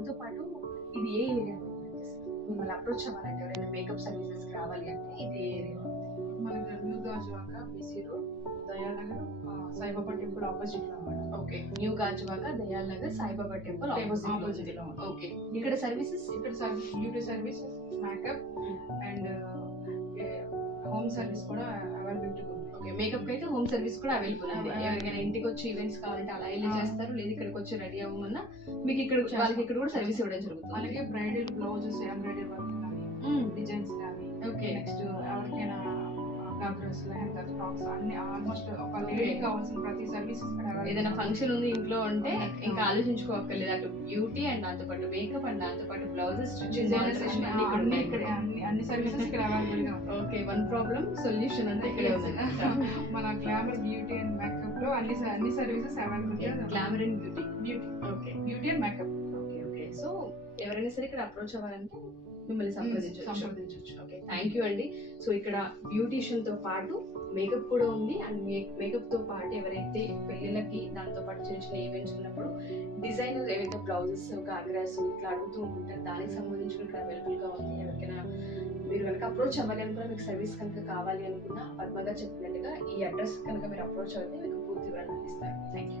దాంతో పాటు ఇది ఏ ఏరియా మిమ్మల్ని అప్రోచ్ అవ్వాలంటే ఎవరైనా మేకప్ సర్వీసెస్ కావాలి అంటే ఇది ఏ ఏరియా? మనకి new Gajuwaka BC road Dayanagar Saibaba temple opposite లో madam. Okay, new Gajuwaka Dayal Nagar Saibaba temple opposite లో. ఓకే, ఇక్కడ services beauty service, makeup and home service కూడా అవైలబిలిటీ ఉంది. ఓకే, మేకప్ కి అయితే హోమ్ సర్వీస్ కూడా అవైలబుల్ ఉంది. ఎవరికైనా ఇంటికి వచ్చి ఈవెంట్స్ కావాలంటే అలా వెళ్ళి చేస్తారు, లేదు ఇక్కడికి వచ్చి రెడీ అవ్వమన్నా మీకు ఇక్కడ వాళ్ళకి ఇక్కడ కూడా సర్వీస్ ఇవ్వడం జరుగుతుంది. అలాగే బ్రైడల్ బ్లౌజెస్, ఎంబ్రాయిడరీ వర్క్ కానీ, డిజైన్స్ కానీ, ఓకే, నెక్స్ట్ ఎవరికైనా గాగ్రాస్, లెహంగా, ఫ్రాక్స్ అన్ని ఆల్మోస్ట్ ఒక లేడీ కావాల్సిన ప్రతి సర్వీస్ ఏదైనా ఫంక్షన్ ఉంది ఇంట్లో అంటే ఇంకా ఆలోచించుకోవక్కర్లేదు. అటు బ్యూటీ అండ్ దాంతో పాటు మేకప్ అండ్ దాంతో పాటు బ్లౌజెస్, అన్ని సర్వీసెస్ ఇక్కడ అవైలబుల్ గా ఉంటాయి. ఓకే, వన్ ప్రాబ్లం సొల్యూషన్ అంటే ఇక్కడే ఉంది. మన గ్లామర్ బ్యూటీ అండ్ మేకప్ లో అన్ని సర్వీసెస్ అవైలబుల్ గా. Glamour and beauty, okay, beauty and makeup. Okay, so ఎవరైనా సరే ఇక్కడ అప్రోచ్ అవ్వాలంటే మిమ్మల్ని సంప్రదించవచ్చు. ఓకే, థ్యాంక్ యూ అండి. సో ఇక్కడ బ్యూటీషియన్ తో పాటు మేకప్ కూడా ఉంది. అండ్ మేకప్ తో పాటు ఎవరైతే పెళ్ళిళ్ళకి దాంతో పాటు చిన్న చిన్న ఈవెంట్స్ ఉన్నప్పుడు డిజైన్ ఏవైతే బ్లౌజెస్, గాగ్రాస్ ఇట్లా అడుగుతూ ఉంటారు, దానికి సంబంధించిన ఇక్కడ అవైలబుల్ గా ఉంది. ఎవరికైనా మీరు కనుక అప్రోచ్ అవ్వాలి అనుకున్నా, మీకు సర్వీస్ కనుక కావాలి అనుకున్నా, పద్మగా చెప్పినట్టుగా ఈ అడ్రస్ కనుక మీరు అప్రోచ్ అవుతే మీకు పూర్తి వివరాలు ఇస్తారు. Thank you.